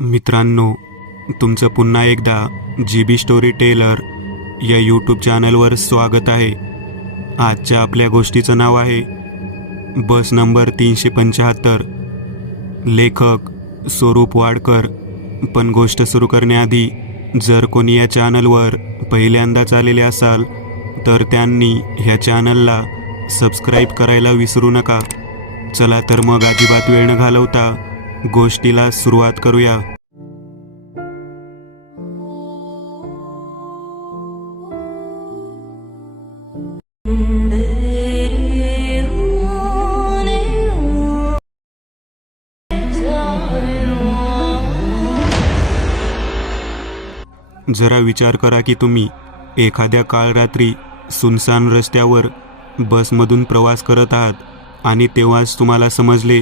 मित्रांनो, तुमचं पुन्हा एकदा GB स्टोरी टेलर या यूट्यूब चॅनलवर स्वागत आहे. आजच्या आपल्या गोष्टीचं नाव आहे बस नंबर 375. लेखक स्वरूप वाडकर. पण गोष्ट सुरू करण्याआधी जर कोणी या चॅनलवर पहिल्यांदाच आलेले असाल तर त्यांनी ह्या चॅनलला सबस्क्राईब करायला विसरू नका. चला तर मग अजिबात वेळ न घालवता गोष्टीला सुरुवात करूया. जरा विचार करा की तुम्ही एखाद्या काळ रात्री सुनसान रस्त्यावर बसमधून प्रवास करत आहात आणि तेव्हाच तुम्हाला समजले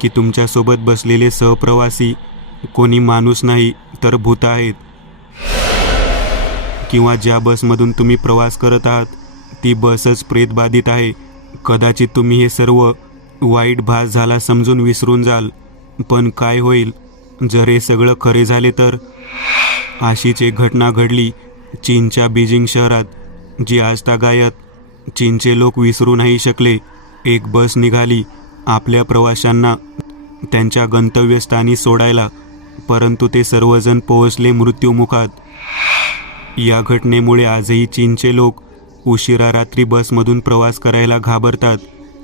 की तुमच्यासोबत बसलेले सहप्रवासी कोणी माणूस नाही तर भूत आहेत. किंवा ज्या बसमधून तुम्ही प्रवास करत आहात ती बसच प्रेतबाधित आहे. कदाचित तुम्ही हे सर्व वाईट भास झाला समजून विसरून जाल. पण काय होईल जर हे सगळं खरे झाले तर? अशीच एक घटना घडली चीनच्या बीजिंग शहरात, जी आजतागायत चीनचे लोक विसरू नाही शकले. एक बस निघाली आपल्या प्रवाशांना त्यांच्या गंतव्यस्थानी सोडायला, परंतु ते सर्वजण पोहोचले मृत्युमुखात. या घटनेमुळे आजही चीनचे लोक उशिरा रात्री बसमधून प्रवास करायला घाबरतात.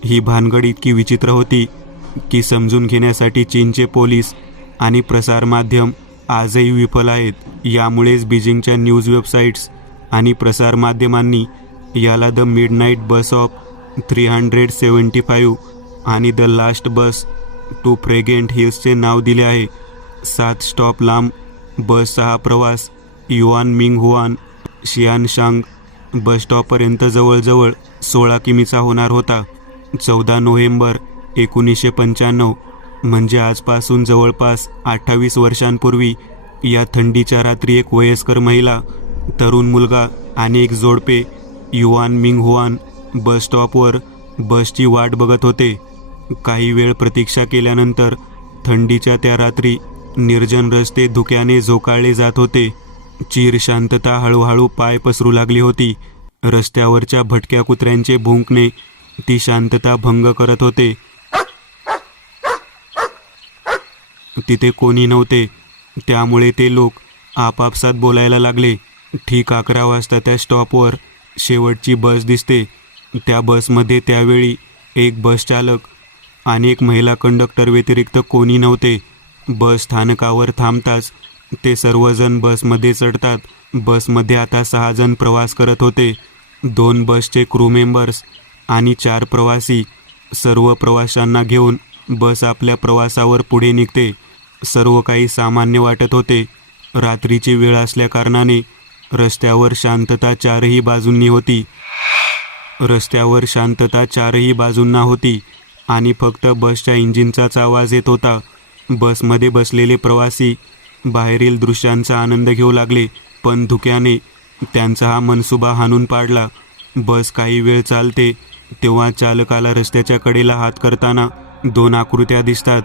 ही भानगड इतकी विचित्र होती की समजून घेण्यासाठी चीनचे पोलीस आणि प्रसारमाध्यम आजही विफल आहेत. यामुळेच बीजिंगच्या न्यूज वेबसाईट्स आणि प्रसारमाध्यमांनी याला द मिडनाईट बस ऑफ 375 आणि द लास्ट बस टू फ्रेगेंट हिल्सचे नाव दिले आहे. 7 स्टॉप लांब बसचा हा प्रवास युआन मिंग हुआन शियानशांग बस स्टॉपपर्यंत जवळजवळ 16 किमीचा होणार होता. 14 नोव्हेंबर 1995 म्हणजे आजपासून जवळपास 28 वर्षांपूर्वी या थंडीच्या रात्री एक वयस्कर महिला, तरुण मुलगा आणि एक जोडपे युआन मिंग हुआन बस स्टॉपवर बसची वाट बघत होते. काही वेळ प्रतीक्षा केल्यानंतर थंडीच्या त्या रात्री निर्जन रस्ते धुक्याने झोकाळले जात होते. चीर शांतता हळूहळू पाय पसरू लागली होती. रस्त्यावरच्या भटक्या कुत्र्यांचे भुंकणे ती शांतता भंग करत होते. तिथे कोणी नव्हते, त्यामुळे ते लोक आपापसात बोलायला लागले. ठीक 11 वाजता त्या स्टॉपवर शेवटची बस दिसते. त्या बसमध्ये त्यावेळी एक बस चालक आणि एक महिला कंडक्टर व्यतिरिक्त कोणी नव्हते. बस स्थानकावर थांबताच ते सर्वजण बसमध्ये चढतात. बसमध्ये आता 6 जण प्रवास करत होते. 2 बसचे क्रू मेंबर्स आणि 4 प्रवासी. सर्व प्रवाशांना घेऊन बस आपल्या प्रवासावर पुढे निघते. सर्व काही सामान्य वाटत होते. रात्रीची वेळ असल्याकारणाने रस्त्यावर शांतता चारही बाजूंना होती आणि फक्त बसच्या इंजिनचाच आवाज येत होता. बसमध्ये बसलेले प्रवासी बाहेरील दृश्यांचा आनंद घेऊ लागले, पण धुक्याने त्यांचा हा मनसुबा हाणून पाडला. बस काही वेळ चालते तेव्हा चालकाला रस्त्याच्या कडेला हात करताना 2 आकृत्या दिसतात.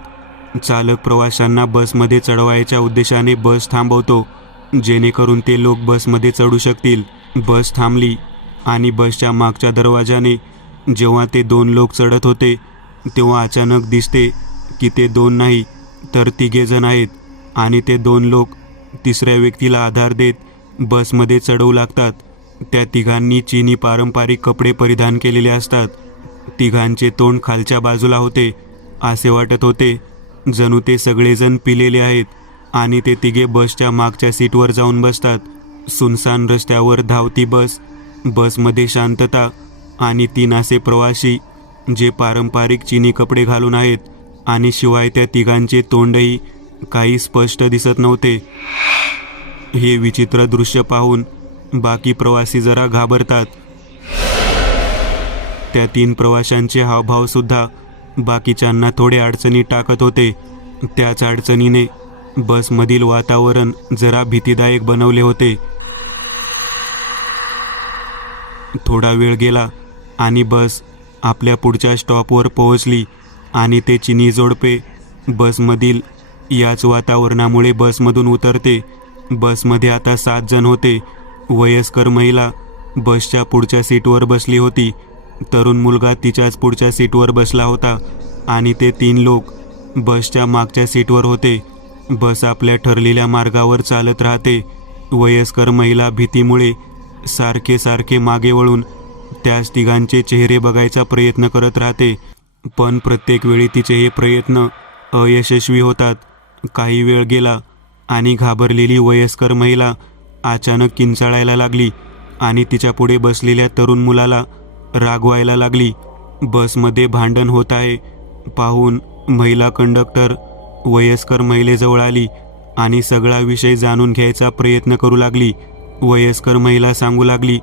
चालक प्रवाशांना बसमध्ये चढवायच्या उद्देशाने बस थांबवतो, जेणेकरून ते लोक बसमध्ये चढू शकतील. बस थांबली आणि बसच्या मागच्या दरवाजाने जेव्हा ते 2 लोक चढत होते तेव्हा अचानक दिसते की ते 2 नाही तर 3 जण आहेत आणि ते 2 लोक तिसऱ्या व्यक्तीला आधार देत बसमध्ये चढवू लागतात. त्या तिघांनी चीनी पारंपरिक कपडे परिधान केलेले असतात. तिघांचे तोंड खालच्या बाजूला होते. असे वाटत होते जणू ते सगळेजण पिलेले आहेत आणि ते तिघे बसच्या मागच्या सीटवर जाऊन बसतात. सुनसान रस्त्यावर धावती बस, बसमध्ये शांतता आणि 3 असे प्रवासी जे पारंपरिक चीनी कपडे घालून आहेत आणि शिवाय त्या तिघांचे तोंडही काही स्पष्ट दिसत नव्हते. हे विचित्र दृश्य पाहून बाकी प्रवासी जरा घाबरतात. त्या 3 प्रवाशांचे हावभाव सुद्धा बाकीच्यांना थोडे अडचणी टाकत होते. त्याच अडचणीने बसमधील वातावरण जरा भीतीदायक बनवले होते. थोडा वेळ गेला आणि बस आपल्या पुढच्या स्टॉपवर पोहोचली आणि ते चिनी जोडपे बसमधील याच वातावरणामुळे बसमधून उतरते. बसमध्ये आता 7 जण होते. वयस्कर महिला बसच्या पुढच्या सीटवर बसली होती. तरुण मुलगा तिच्याच पुढच्या सीटवर बसला होता आणि ते 3 लोक बसच्या मागच्या सीटवर होते. बस आपल्या ठरलेल्या मार्गावर चालत राहते. वयस्कर महिला भीतीमुळे सारखे मागे वळून त्याच तिघांचे चेहरे बघायचा प्रयत्न करत राहते, पण प्रत्येक वेळी तिचे हे प्रयत्न अयशस्वी होतात. काही वेळ गेला आणि घाबरलेली वयस्कर महिला अचानक किंचाळायला लागली आणि तिच्या पुढे बसलेल्या तरुण मुलाला रागवायला लागली. बसमध्ये भांडण होत आहे पाहून महिला कंडक्टर वयस्कर महिलेजवळ आली आणि सगळा विषय जाणून घ्यायचा प्रयत्न करू लागली. वयस्कर महिला सांगू लागली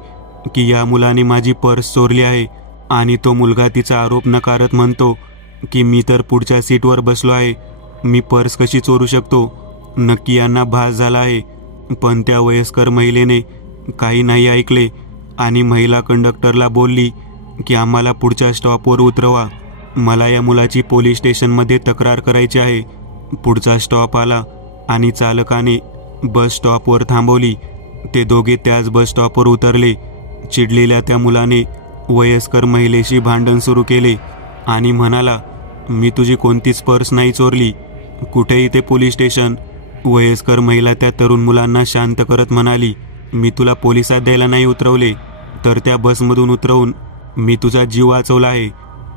की या मुलाने माझी पर्स चोरली आहे आणि तो मुलगा तिचा आरोप नकारत म्हणतो की मी तर पुढच्या सीटवर बसलो आहे, मी पर्स कशी चोरू शकतो. नक्की यांना भास झाला आहे. पण त्या वयस्कर महिलेने काही नाही ऐकले आणि महिला कंडक्टरला बोलली की आम्हाला पुढच्या स्टॉपवर उतरवा, मला या मुलाची पोलीस स्टेशनमध्ये तक्रार करायची आहे. पुढचा स्टॉप आला आणि चालकाने बस स्टॉपवर थांबवली. ते दोघे त्याच बस स्टॉपवर उतरले. चिडलेल्या त्या मुलाने वयस्कर महिलेशी भांडण सुरू केले आणि म्हणाला, मी तुझी कोणतीच पर्स नाही चोरली, कुठेही ते पोलीस स्टेशन. वयस्कर महिला त्या तरुण मुलांना शांत करत म्हणाली, मी तुला पोलिसात द्यायला नाही उतरवले, तर त्या बसमधून उतरवून मी तुझा जीव वाचवला आहे.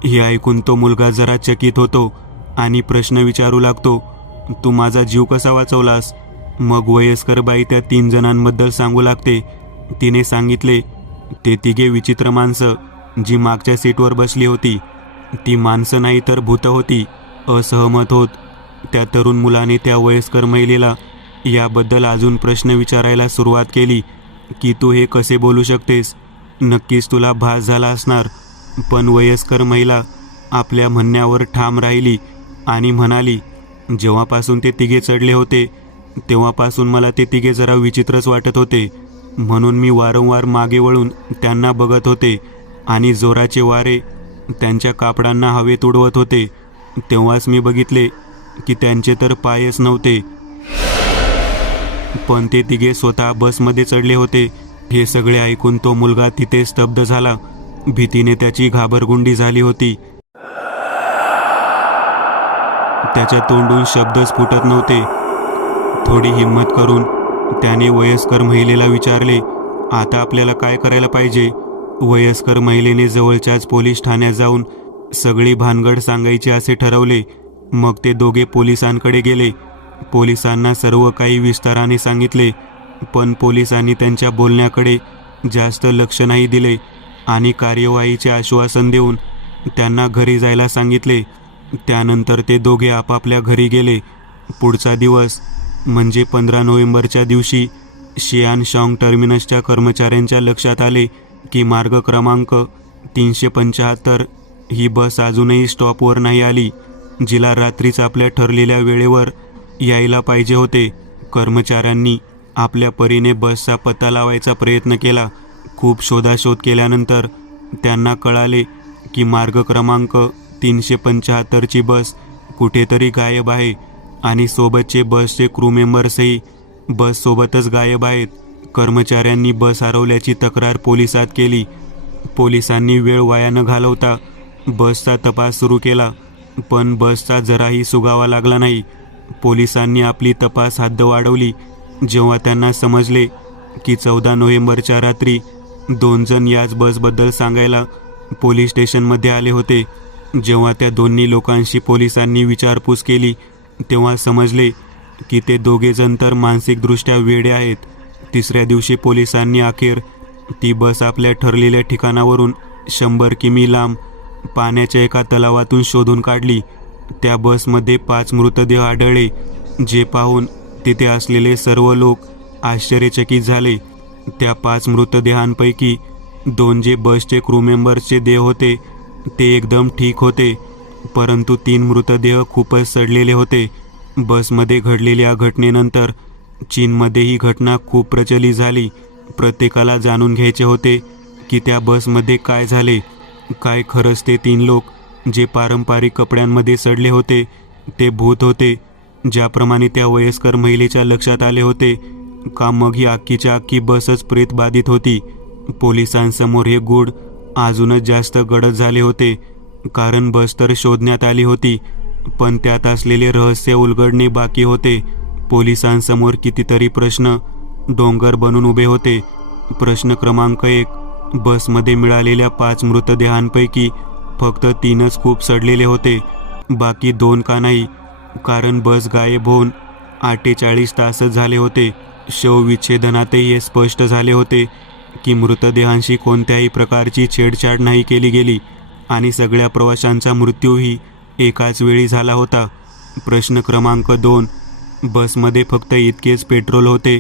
हे ऐकून तो मुलगा जरा चकित होतो आणि प्रश्न विचारू लागतो, तू माझा जीव कसा वाचवलास. मग वयस्कर बाई त्या 3 जणांबद्दल सांगू लागते. तिने सांगितले, ते तिघे विचित्र माणसं जी मागच्या सीटवर बसली होती, ती माणसं नाही तर भूत होती. असहमत होत त्या तरुण मुलाने त्या वयस्कर महिलेला याबद्दल अजून प्रश्न विचारायला सुरुवात केली की तू हे कसे बोलू शकतेस, नक्कीच तुला भास झाला असणार. पण वयस्कर महिला आपल्या म्हणण्यावर ठाम राहिली आणि म्हणाली, जेव्हापासून ते तिघे चढले होते तेव्हापासून मला ते तिघे जरा विचित्रच वाटत होते, म्हणून मी वारंवार मागे वळून त्यांना बघत होते आणि जोराचे वारे त्यांच्या कापडांना हवेत उडवत होते. तेव्हाच मी बघितले की त्यांचे तर पायच नव्हते, पण ते तिघे स्वतः बसमध्ये चढले होते. हे सगळे ऐकून तो मुलगा तिथे स्तब्ध झाला. भीतीने त्याची घाबरगुंडी झाली होती. त्याच्या तोंडून शब्दच फुटत नव्हते. थोडी हिंमत करून त्याने वयस्कर महिलेला विचारले, आता आपल्याला काय करायला पाहिजे. वयस्कर महिलेने जवळच्याच पोलीस ठाण्यात जाऊन सगळी भानगड सांगायची असे ठरवले. मग ते दोघे पोलिसांकडे गेले. पोलिसांना सर्व काही विस्ताराने सांगितले, पण पोलिसांनी त्यांच्या बोलण्याकडे जास्त लक्ष नाही दिले आणि कार्यवाहीचे आश्वासन देऊन त्यांना घरी जायला सांगितले. त्यानंतर ते दोघे आपापल्या घरी गेले. पुढचा दिवस म्हणजे 15 नोव्हेंबरच्या दिवशी शियान शॉंग टर्मिनसच्या कर्मचाऱ्यांच्या लक्षात आले की मार्ग क्रमांक 375 ही बस अजूनही स्टॉपवर नाही आली, जिला रात्रीच आपल्या ठरलेल्या वेळेवर यायला पाहिजे होते. कर्मचाऱ्यांनी आपल्या परीने बसचा पत्ता लावायचा प्रयत्न केला. खूप शोधाशोध केल्यानंतर त्यांना कळाले की मार्ग क्रमांक 375ची बस कुठेतरी गायब आहे आणि सोबतचे बसचे क्रू मेंबर्सही बससोबतच गायब आहेत. कर्मचाऱ्यांनी बस हरवल्याची तक्रार पोलिसात केली. पोलिसांनी वेळ वाया न घालवता बसचा तपास सुरू केला, पण बसचा जराही सुगावा लागला नाही. पोलिसांनी आपली तपास हद्द वाढवली जेव्हा त्यांना समजले की 14 नोव्हेंबरच्या रात्री 2 जण याच बसबद्दल सांगायला पोलीस स्टेशनमध्ये आले होते. जेव्हा त्या दोन्ही लोकांशी पोलिसांनी विचारपूस केली तेव्हा समजले की ते दोघेजण तर मानसिकदृष्ट्या वेडे आहेत. तिसऱ्या दिवशी पोलिसांनी अखेर ती बस आपल्या ठरलेल्या ठिकाणावरून 100 किमी लांब पाण्याच्या एका तलावातून शोधून काढली. त्या बसमध्ये 5 मृतदेह आढळले, जे पाहून तिथे असलेले सर्व लोक आश्चर्यचकित झाले. त्या 5 मृतदेहांपैकी 2 जे बसचे क्रू मेंबर्सचे देह होते ते एकदम ठीक होते, परंतु 3 मृतदेह खूपच सडलेले होते. बसमध्ये घडलेल्या घटनेनंतर चीनमध्ये ही घटना खूप प्रचलित झाली. प्रत्येकाला जाणून घ्यायचे होते की त्या बसमध्ये काय झाले. काय खरंच ते 3 लोक जे पारंपरिक कपड्यांमध्ये सडले होते ते भूत होते, ज्याप्रमाणे त्या वयस्कर महिलेच्या लक्षात आले होते का मग ही अख्खीच्या अख्खी बसच प्रेतबाधित होती. पोलिसांसमोर हे गूढ अजूनच जास्त गडद झाले होते, कारण बस तर शोधण्यात आली होती, पण त्यात असलेले रहस्य उलगडणे बाकी होते. पोलिसांसमोर कितीतरी प्रश्न डोंगर बनून उभे होते. प्रश्न क्रमांक 1, बसमध्ये मिळालेल्या 5 मृतदेहांपैकी फक्त 3च खूप सडलेले होते, बाकी 2 का नाही? कारण बस गायब होऊन 48 तासच झाले होते. शवविच्छेदनातही हे स्पष्ट झाले होते की मृतदेहांशी कोणत्याही प्रकारची छेडछाड नाही केली गेली आणि सगळ्या प्रवाशांचा मृत्यूही एकाच वेळी झाला होता. प्रश्न क्रमांक 2, बसमध्ये फक्त इतकेच पेट्रोल होते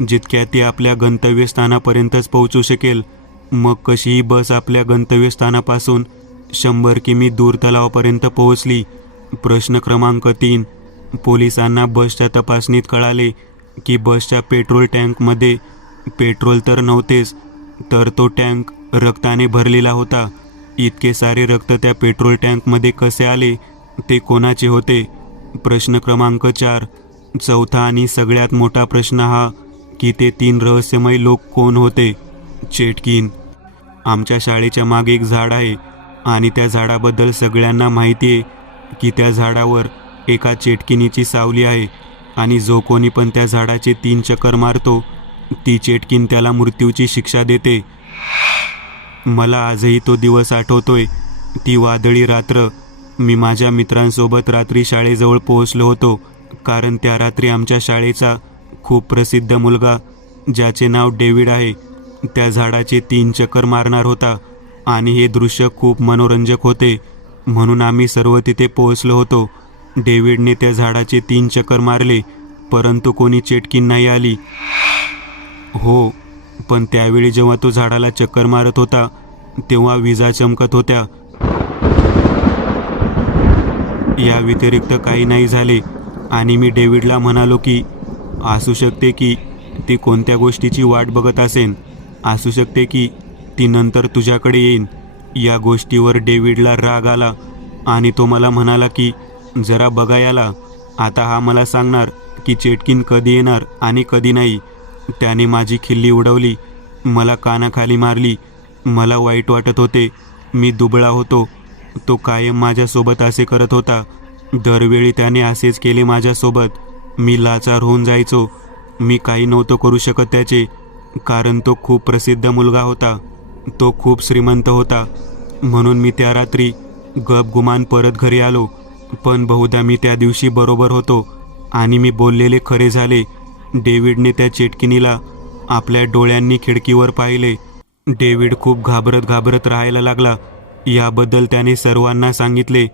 जितक्या ती आपल्या गंतव्यस्थानापर्यंतच पोहोचू शकेल. मग कशी ही बस आपल्या गंतव्यस्थानापासून 100 किमी दूर तलावापर्यंत पोहोचली? प्रश्न क्रमांक 3, पोलिसांना बसच्या तपासणीत कळाले की बसच्या पेट्रोल टँकमध्ये पेट्रोल तर नव्हतेच, तर तो टँक रक्ताने भरलेला होता. इतके सारे रक्त त्या पेट्रोल टँकमध्ये कसे आले? ते कोणाचे होते? प्रश्न क्रमांक 4, चौथा आणि सगळ्यात मोठा प्रश्न हा की ते 3 रहस्यमय लोक कोण होते? चेटकीन. आमच्या शाळेच्या मागे एक झाड आहे आणि त्या झाडाबद्दल सगळ्यांना माहिती आहे की त्या झाडावर एका चेटकिनीची सावली आहे आणि जो कोणी पण त्या झाडाचे 3 चक्कर मारतो ती चेटकीन त्याला मृत्यूची शिक्षा देते. मला आजही तो दिवस आठवतोय. ती वादळी रात्र. मी माझ्या मित्रांसोबत रात्री शाळेजवळ पोहोचलो होतो, कारण त्या रात्री आमच्या शाळेचा खूप प्रसिद्ध मुलगा, ज्याचे नाव डेव्हिड आहे, त्या झाडाचे 3 चक्कर मारणार होता आणि हे दृश्य खूप मनोरंजक होते, म्हणून आम्ही सर्व तिथे पोहोचलो होतो. डेव्हिडने त्या झाडाचे 3 चक्कर मारले, परंतु कोणी चेटकीन नाही आली. हो, पण त्यावेळी जेव्हा तो झाडाला चक्कर मारत होता तेव्हा विजा चमकत होत्या. या व्यतिरिक्त काही नाही झाले आणि मी डेव्हिडला म्हणालो की असू शकते की ती कोणत्या गोष्टीची वाट बघत असेल, असू शकते की ती नंतर तुझ्याकडे येईन. या गोष्टीवर डेव्हिडला राग आला आणि तो मला म्हणाला की जरा बघा याला, आता हा मला सांगणार की चेटकीन कधी येणार आणि कधी नाही. त्याने माझी खिल्ली उडवली, मला कानाखाली मारली. मला वाईट वाटत होते. मी दुबळा होतो. तो कायम माझ्यासोबत असे करत होता. दरवेळी त्याने असेच केले माझ्यासोबत. मी लाचार होऊन जायचो. मी काही नव्हतो करू शकत त्याचे, कारण तो खूप प्रसिद्ध मुलगा होता. तो खूप श्रीमंत होता. म्हणून मी त्या रात्री गपगुमान परत घरी आलो. पण बहुधा मी त्या दिवशी बरोबर होतो आणि मी बोललेले खरे झाले. डेव्हिडने त्या चेटकिनीला आपल्या डोळ्यांनी खिडकीवर पाहिले. डेव्हिड खूप घाबरत राहायला लागला. याबद्दल त्याने सर्वांना सांगितले,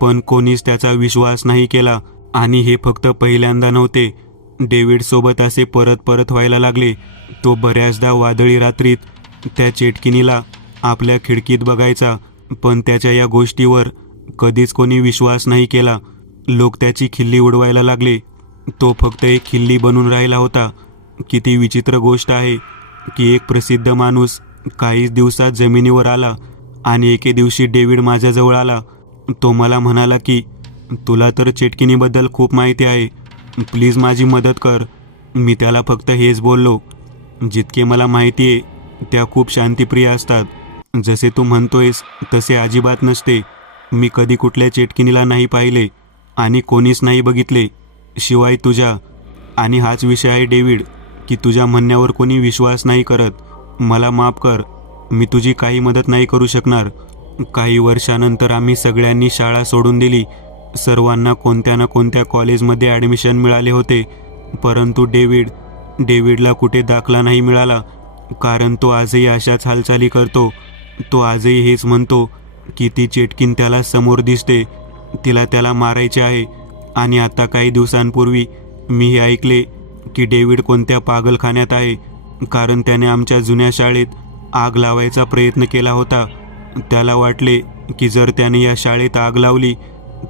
पण कोणीच त्याचा विश्वास नाही केला. आणि हे फक्त पहिल्यांदा नव्हते. डेव्हिडसोबत असे परत व्हायला लागले. तो बऱ्याचदा वादळी रात्रीत त्या चेटकिनीला आपल्या खिडकीत बघायचा, पण त्याच्या या गोष्टीवर कधीच कोणी विश्वास नाही केला. लोक त्याची खिल्ली उडवायला लागले. तो फक्त एक खिल्ली बनून राहिला होता. किती विचित्र गोष्ट आहे की एक प्रसिद्ध माणूस काहीच दिवसात जमिनीवर आला आणि एके दिवशी डेव्हिड माझ्याजवळ आला. तो मला म्हणाला की तुला तर चेटकिनीबद्दल खूप माहिती आहे, प्लीज माझी मदत कर. मी त्याला फक्त हेच बोललो, जितके मला माहिती आहे त्या खूप शांतिप्रिय असतात. जसे तू म्हणतोयस तसे अजिबात नसते. मी कधी कुठल्या चेटकिनीला नाही पाहिले आणि कोणीच नाही बघितले शिवाय तुझ्या. आणि हाच विषय आहे डेव्हिड, की तुझ्या म्हणण्यावर कोणी विश्वास नाही करत. मला माफ कर, मी तुझी काही मदत नाही करू शकणार. काही वर्षानंतर आम्ही सगळ्यांनी शाळा सोडून दिली. सर्वांना कोणत्या ना कोणत्या कॉलेजमध्ये ॲडमिशन मिळाले होते, परंतु डेव्हिडला कुठे दाखला नाही मिळाला, कारण तो आजही अशाच हालचाली करतो. तो आजही हेच म्हणतो की ती चेटकीन त्याला समोर दिसते, तिला त्याला मारायचे आहे. आणि आता काही दिवसांपूर्वी मी हे ऐकले की डेव्हिड कोणत्या पागलखान्यात आहे, कारण त्याने आमच्या जुन्या शाळेत आग लावायचा प्रयत्न केला होता. त्याला वाटले की जर त्याने या शाळेत आग लावली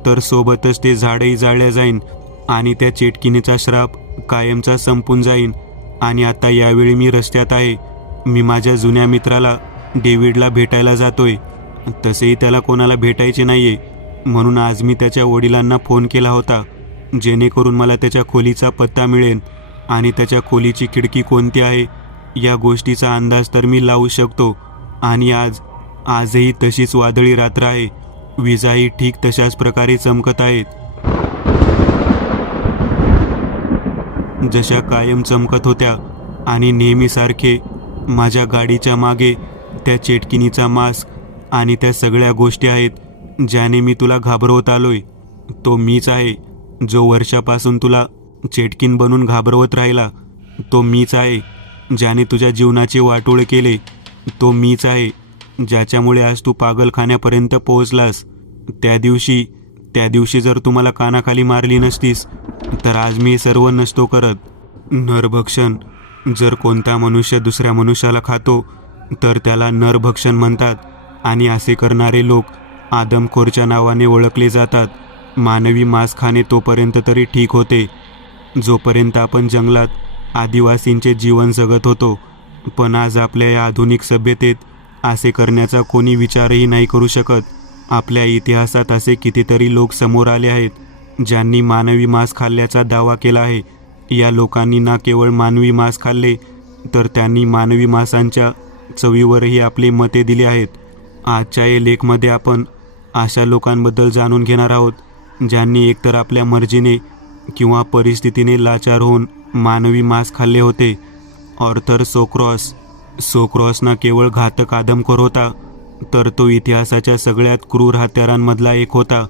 तर सोबतच ते झाडही जाळल्या जाईन आणि त्या चेटकिनीचा श्राप कायमचा संपून जाईन. आणि आता यावेळी मी रस्त्यात आहे. मी माझ्या जुन्या मित्राला डेव्हिडला भेटायला जातोय. तसेही त्याला कोणाला भेटायचे नाहीये, म्हणून आज मी त्याच्या वडिलांना फोन केला होता. जेणेकरून मला त्याच्या खोलीचा पत्ता मिळेल आणि त्याच्या खोलीची खिडकी कोणती आहे या गोष्टीचा अंदाज तर मी लावू शकतो. आणि आजही तशीच वादळी रात्र आहे. विजाही ठीक तशाच प्रकारे चमकत आहेत, जशा कायम चमकत होत्या. आणि नेहमीसारखे माझ्या गाडीच्या मागे त्या चेटकिनीचा मास्क आणि त्या सगळ्या गोष्टी आहेत ज्याने मी तुला घाबरवत आलोय. तो मीच आहे जो वर्षापासून तुला चेटकीन बनून घाबरवत राहिला. तो मीच आहे ज्याने तुझ्या जीवनाचे वाटोळे केले. तो मीच आहे ज्याच्यामुळे आज तू पागलखान्यापर्यंत पोहोचलास. त्या दिवशी जर तू मला कानाखाली मारली नसतीस तर आज मी हे सर्व नसतो करत. नरभक्षण. जर कोणता मनुष्य दुसऱ्या मनुष्याला खातो तर त्याला नरभक्षण म्हणतात. आणि असे करणारे लोक आदमखोरच्या नावाने ओळखले जातात. मानवी मांस खाणे तोपर्यंत तरी ठीक होते जोपर्यंत आपण जंगलात आदिवासींचे जीवन जगत होतो. पण आज आपल्या या आधुनिक सभ्यतेत असे करण्याचा कोणी विचारही नाही करू शकत. आपल्या इतिहासात असे कितीतरी लोक समोर आले आहेत ज्यांनी मानवी मांस खाल्ल्याचा दावा केला आहे. या लोकांनी ना केवळ मानवी मांस खाल्ले तर त्यांनी मानवी मांसांच्या चवीवरही आपली मते दिली आहेत. आजच्या या लेखमध्ये आपण अशा लोकांबद्दल जाणून घेणार आहोत ज्यांनी एकतर आपल्या मर्जीने किंवा परिस्थितीने लाचार होऊन मानवी मांस खाल्ले होते. ऑर्थर सोक्रॉस ना केवळ घातक आदमखोर होता तर तो इतिहासाच्या सगळ्यात क्रूर हत्यारांमधला एक होता.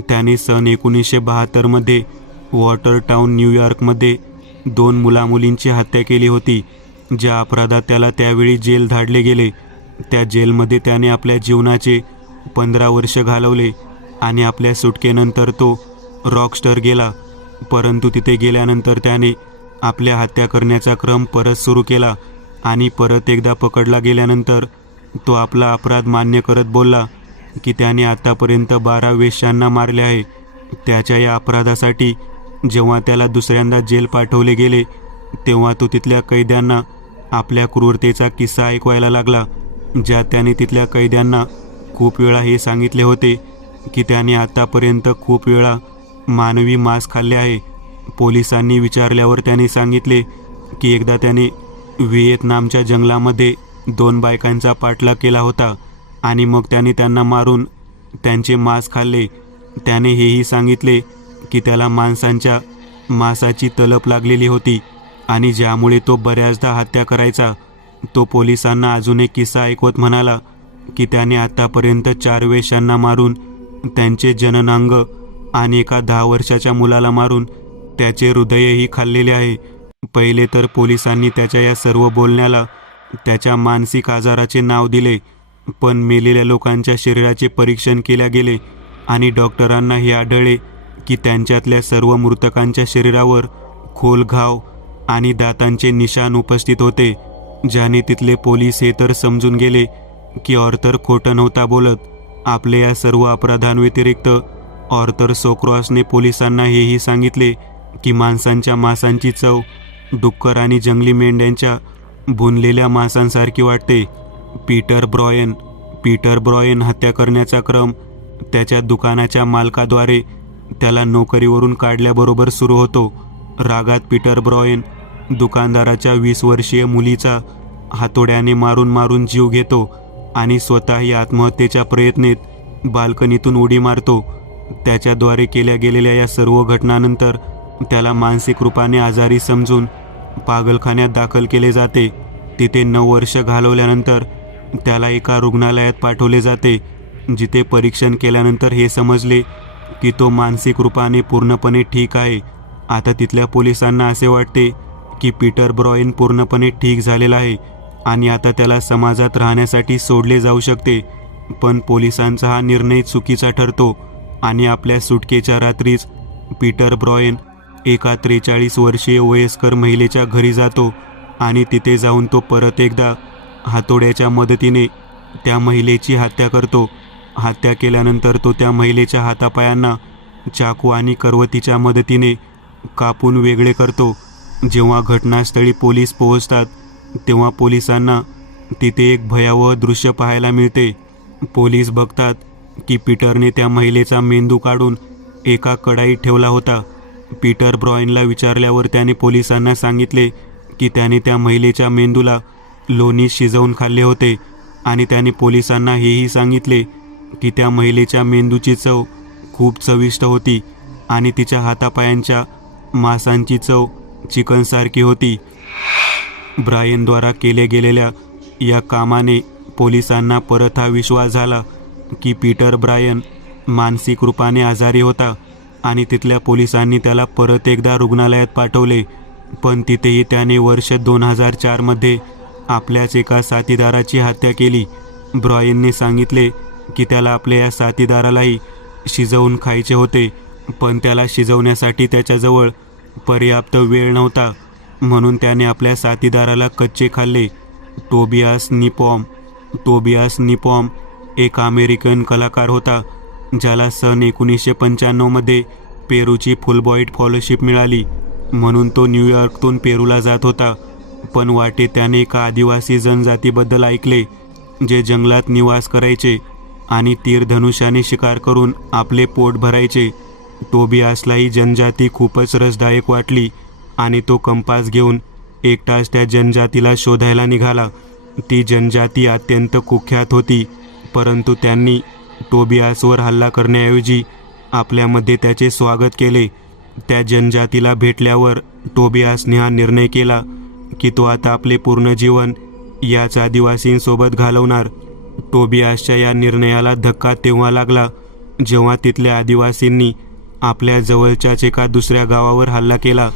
त्याने सन 1972 वॉटर टाउन न्यूयॉर्कमध्ये 2 मुलामुलींची हत्या केली होती. ज्या अपराधात त्याला त्यावेळी जेल धाडले गेले. त्या जेलमध्ये त्याने आपल्या जीवनाचे 15 वर्ष घालवले आणि आपल्या सुटकेनंतर तो रॉकस्टर गेला. परंतु तिथे गेल्यानंतर त्याने आपल्या हत्या करण्याचा क्रम परत सुरू केला आणि परत एकदा पकडला गेल्यानंतर तो आपला अपराध मान्य करत बोलला की त्याने आतापर्यंत 12 वेश्यांना मारले आहे. त्याच्या या अपराधासाठी जेव्हा त्याला दुसऱ्यांदा जेल पाठवले गेले तेव्हा तो तिथल्या कैद्यांना आपल्या क्रूरतेचा किस्सा ऐकवायला लागला, ज्यात त्याने तिथल्या कैद्यांना खूप वेळा हे सांगितले होते की त्याने आतापर्यंत खूप वेळा मानवी मांस खाल्ले आहे. पोलिसांनी विचारल्यावर त्याने सांगितले की एकदा त्याने व्हिएतनामच्या जंगलामध्ये 2 बायकांचा पाठलाग केला होता आणि मग त्याने त्यांना मारून त्यांचे मांस खाल्ले. त्याने हेही सांगितले की त्याला मांसाची तलप लागलेली होती आणि ज्यामुळे तो बऱ्याचदा हत्या करायचा. तो पोलिसांना अजून एक किस्सा ऐकवत म्हणाला की त्याने आतापर्यंत 4 वेश्यांना मारून त्यांचे जननांग आणि एका 10 वर्षाच्या मुलाला मारून त्याचे हृदयही खाल्लेले आहे. पहिले तर पोलिसांनी त्याच्या या सर्व बोलण्याला त्याच्या मानसिक आजाराचे नाव दिले, पण मेलेल्या लोकांच्या शरीराचे परीक्षण केले गेले आणि डॉक्टरांना हे आढळले की त्यांच्यातल्या सर्व मृतकांच्या शरीरावर खोल घाव आणि दातांचे निशाण उपस्थित होते, ज्याने तिथले पोलीस हे तर समजून गेले की ऑर्थर खोटं नव्हता बोलत. आपल्या या सर्व अपराधांव्यतिरिक्त ऑर्थर सोक्रॉसने पोलिसांना हेही सांगितले की मांसांची चव डुक्कर आणि जंगली मेंढ्यांच्या भुनलेल्या मांसांसारखी वाटते. पीटर ब्रॉयन हत्या करण्याचा क्रम त्याच्या दुकानाच्या मालकाद्वारे त्याला नोकरीवरून काढल्याबरोबर सुरू होतो. रागात पीटर ब्रॉयन दुकानदाराच्या 20 वर्षीय मुलीचा हातोड्याने मारून जीव घेतो आणि स्वतःही आत्महत्येच्या प्रयत्नेत बाल्कनीतून उडी मारतो. त्याच्याद्वारे केल्या गेलेल्या या सर्व घटनांनंतर त्याला मानसिक रूपाने आजारी समजून पागलखान्यात दाखल केले जाते. तिथे 9 वर्ष घालवल्यानंतर त्याला एका रुग्णालयात पाठवले जाते, जिथे परीक्षण केल्यानंतर हे समजले की तो मानसिक रूपाने पूर्णपणे ठीक आहे. आता तिथल्या पोलिसांना असे वाटते की पीटर ब्रॉयन पूर्णपणे ठीक झालेला आहे आणि आता त्याला समाजात राहण्यासाठी सोडले जाऊ शकते. पण पोलिसांचा हा निर्णय चुकीचा ठरतो आणि आपल्या सुटकेच्या रात्रीच पीटर ब्रॉयन एका 43 वर्षीय वयस्कर महिलेच्या घरी जातो आणि तिथे जाऊन तो परत एकदा हातोड्याच्या मदतीने त्या महिलेची हत्या करतो. हत्या केल्यानंतर तो त्या महिलेच्या हातापायांना चाकू आणि करवतीच्या मदतीने कापून वेगळे करतो. जेव्हा घटनास्थळी पोलीस पोहोचतात तेव्हा पोलिसांना तिथे एक भयावह दृश्य पाहायला मिळते. पोलीस बघतात की पीटरने त्या महिलेचा मेंदू काढून एका कढाईत ठेवला होता पीटर ब्रॉयनला विचारल्यावर त्याने पोलिसांना सांगितले की त्याने त्या महिलेच्या मेंदूला लोणी शिजवून खाल्ले होते आणि त्याने पोलिसांना हेही सांगितले की त्या महिलेच्या मेंदूची चव खूप चविष्ट होती आणि तिच्या हातापायांच्या मांसांची चव चिकनसारखी होती. ब्रायनद्वारा केले गेलेल्या या कामाने पोलिसांना परत हा विश्वास झाला की पीटर ब्रायन मानसिक रूपाने आजारी होता आणि तिथल्या पोलिसांनी त्याला परत एकदा रुग्णालयात पाठवले. पण तिथेही त्याने वर्ष 2004 मध्ये आपल्याच एका साथीदाराची हत्या केली. ब्रॉयनने सांगितले की त्याला आपल्या या साथीदारालाही शिजवून खायचे होते, पण त्याला शिजवण्यासाठी त्याच्याजवळ पर्याप्त वेळ नव्हता, म्हणून त्याने आपल्या साथीदाराला कच्चे खाल्ले. टोबियास निपॉम एक अमेरिकन कलाकार होता ज्याला सन 1995 मध्ये पेरूची फुलब्राईट फेलोशिप मिळाली, म्हणून तो न्यूयॉर्कतून पेरूला जात होता. पण वाटेत त्याने एका आदिवासी जनजातीबद्दल ऐकले जे जंगलात निवास करायचे आणि तीरधनुष्याने शिकार करून आपले पोट भरायचे. टोबियासला ही जनजाती खूपच रसदायक वाटली आणि तो कंपास घेऊन एकटाच त्या जनजातीला शोधायला निघाला. ती जनजाती अत्यंत कुख्यात होती, परंतु त्यांनी टोबियासवर हल्ला करण्याऐवजी आपल्यामध्ये त्याचे स्वागत केले. त्या जनजातीला भेटल्यावर टोबियासने हा निर्णय केला की तो आता आपले पूर्ण जीवन याच आदिवासींसोबत घालवणार. टोबियासच्या या निर्णयाला धक्का तेव्हा लागला जेव्हा तिथल्या आदिवासींनी आपल्या जवळच्याच एका दुसऱ्या गावावर हल्ला केला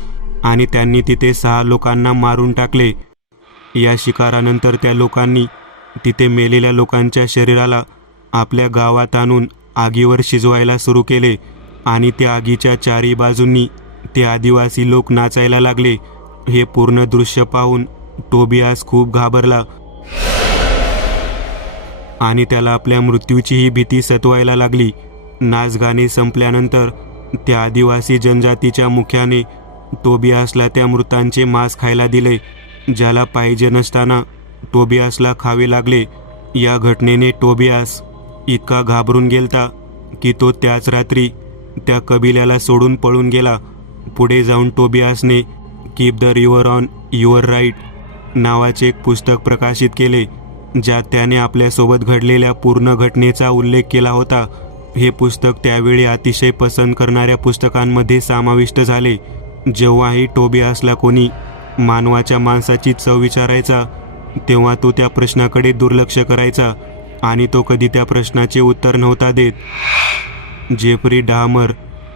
आणि त्यांनी तिथे 6 लोकांना मारून टाकले. या शिकारानंतर त्या लोकांनी तिथे मेलेल्या लोकांच्या शरीराला आपल्या गावात आणून आगीवर शिजवायला सुरू केले आणि त्या आगीच्या चारही बाजूंनी ते आदिवासी लोक नाचायला लागले. हे पूर्ण दृश्य पाहून टोबियास खूप घाबरला आणि त्याला आपल्या मृत्यूचीही भीती सतवायला लागली. नाचगाणे संपल्यानंतर त्या आदिवासी जनजातीच्या मुख्याने टोबियासला त्या मृतांचे मांस खायला दिले, ज्याला पाहिजे नसताना टोबियासला खावे लागले. या घटनेने टोबियास इतका घाबरून गेलता की तो त्याच रात्री त्या कबिल्याला सोडून पळून गेला. पुढे जाऊन टोबियासने keep the river on your right नावाचे एक पुस्तक प्रकाशित केले, ज्यात त्याने आपल्यासोबत घडलेल्या पूर्ण घटनेचा उल्लेख केला होता. हे पुस्तक त्यावेळी अतिशय पसंत करणाऱ्या पुस्तकांमध्ये समाविष्ट झाले. जेव्हाही टोबियासला कोणी मानवाच्या मांसाची चव विचारायचा तेव्हा तो त्या प्रश्नाकडे दुर्लक्ष करायचा आणि तो कधी त्या प्रश्नाचे उत्तर नव्हता देत. जेफ्री डाहमर,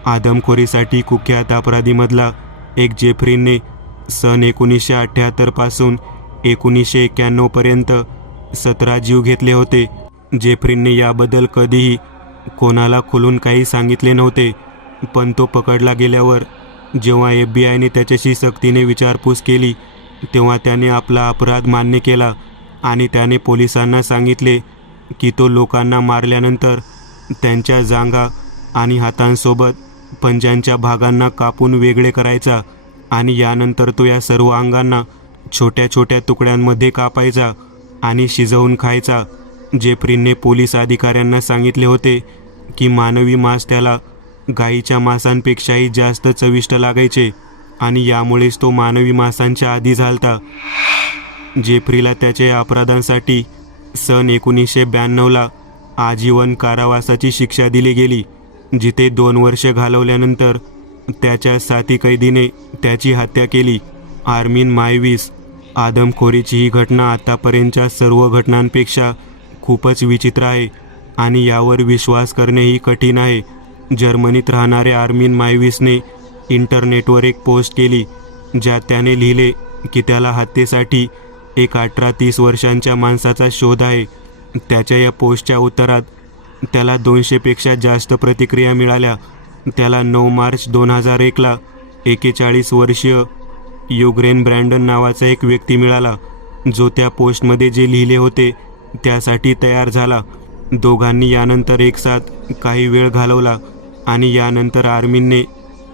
आदमखोरीसाठी कुख्यात अपराधीमधला एक जेफ्रीने सन 1978 पासून 1991 पर्यंत 17 जीव घेतले होते. जेफ्रीने याबद्दल कधीही कोणाला खुलून काही सांगितले नव्हते, पण तो पकडला गेल्यावर जेव्हा FBI त्याच्याशी सक्तीने विचारपूस केली तेव्हा त्याने आपला अपराध मान्य केला आणि त्याने पोलिसांना सांगितले की तो लोकांना मारल्यानंतर त्यांच्या जांघा आणि हातांसोबत पंजांच्या भागांना कापून वेगळे करायचा आणि यानंतर तो या सर्व अंगांना छोट्या छोट्या तुकड्यांमध्ये कापायचा आणि शिजवून खायचा. जेफ्रीने पोलीस अधिकाऱ्यांना सांगितले होते की मानवी मांस त्याला गायीच्या मांसांपेक्षाही जास्त चविष्ट लागायचे आणि यामुळेच तो मानवी मांसांच्या आदी झालता. जेफ्रीला त्याच्या या अपराधांसाठी सन 1992ला आजीवन कारावासाची शिक्षा दिली गेली, जिथे 2 वर्ष घालवल्यानंतर त्याच्या साथी कैदीने त्याची हत्या केली. आर्मिन मायवीस, आदमखोरीची ही घटना आतापर्यंतच्या सर्व घटनांपेक्षा खूपच विचित्र आहे आणि यावर विश्वास करणेही कठीण आहे. जर्मनीत राहणारे आर्मिन मायवीसने इंटरनेटवर एक पोस्ट केली ज्यात त्याने लिहिले की त्याला हत्येसाठी एक 18-30 वर्षांच्या माणसाचा शोध आहे. त्याच्या या पोस्टच्या उत्तरात त्याला 200पेक्षा जास्त प्रतिक्रिया मिळाल्या. त्याला 9 मार्च 2001ला 41 वर्षीय युग्रेन ब्रँडन नावाचा एक व्यक्ती मिळाला, जो त्या पोस्टमध्ये जे लिहिले होते त्यासाठी तयार झाला. दोघांनी यानंतर एकसाथ काही वेळ घालवला आणि यानंतर आर्मिनने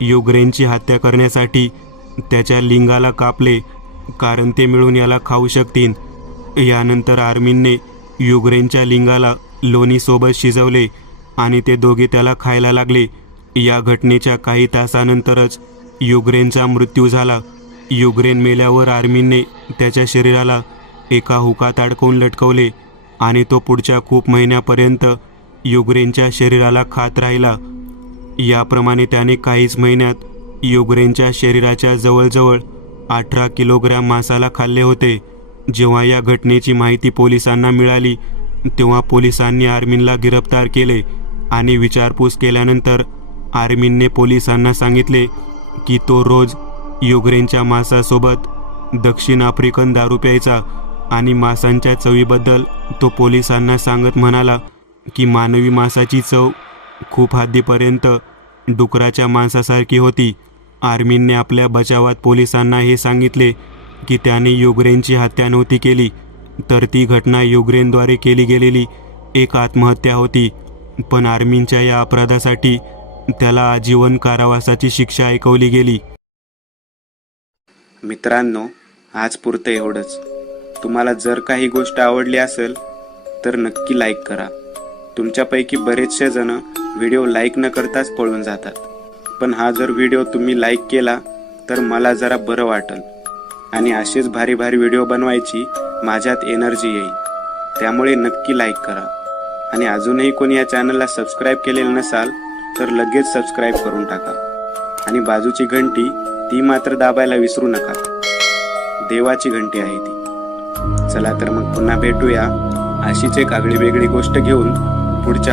युग्रेनची हत्या करण्यासाठी त्याच्या लिंगाला कापले, कारण ते मिळून याला खाऊ शकतील. यानंतर आर्मिनने युग्रेनच्या लिंगाला लोणीसोबत शिजवले आणि ते दोघे त्याला खायला लागले. या घटनेच्या काही तासानंतरच युक्रेनचा मृत्यू झाला. युक्रेन मेल्यावर आर्मीने त्याच्या शरीराला एका हुकात अडकवून लटकवले आणि तो पुढच्या खूप महिन्यापर्यंत युक्रेनच्या शरीराला खात राहिला. याप्रमाणे त्याने काहीच महिन्यात युक्रेनच्या शरीराच्या जवळजवळ 18 किलोग्रॅम मांसाला खाल्ले होते. जेव्हा या घटनेची माहिती पोलिसांना मिळाली तेव्हा पोलिसांनी आर्मीनला गिरफ्तार केले आणि विचारपूस केल्यानंतर आर्मीनने पोलिसांना सांगितले की तो रोज युक्रेनच्या मांसासोबत दक्षिण आफ्रिकन दारू प्यायचा आणि मांसांच्या चवीबद्दल तो पोलिसांना सांगत म्हणाला की मानवी मांसाची चव खूप हद्दीपर्यंत डुकराच्या मांसासारखी होती. आर्मीनने आपल्या बचावात पोलिसांना हे सांगितले की त्याने युक्रेनची हत्या नव्हती केली, तर ती घटना युक्रेनद्वारे केली गेलेली एक आत्महत्या होती. पण आर्मीनच्या या अपराधासाठी त्याला आजीवन कारावासाची शिक्षा ऐकवली गेली. मित्रांनो, आज पुरतं एवढंच. तुम्हाला जर काही गोष्ट आवडली असेल तर नक्की लाईक करा. तुमच्यापैकी बरेचसे जण व्हिडिओ लाईक न करताच पळून जातात, पण हा जर व्हिडिओ तुम्ही लाईक केला तर मला जरा बरं वाटेल आणि असेच भारी भारी व्हिडिओ बनवायची माझ्यात एनर्जी येईल. त्यामुळे नक्की लाईक करा आणि अजूनही कोणी या चॅनलला सबस्क्राईब केलेलं नसाल तर लगेच सबस्क्राईब करून टाका आणि बाजूची घंटी ती मात्र दाबायला विसरू नका. देवाची घंटी आहे ती. चला तर मग पुन्हा भेटूया अशीच एक आगळी वेगळी गोष्ट घेऊन पुढच्या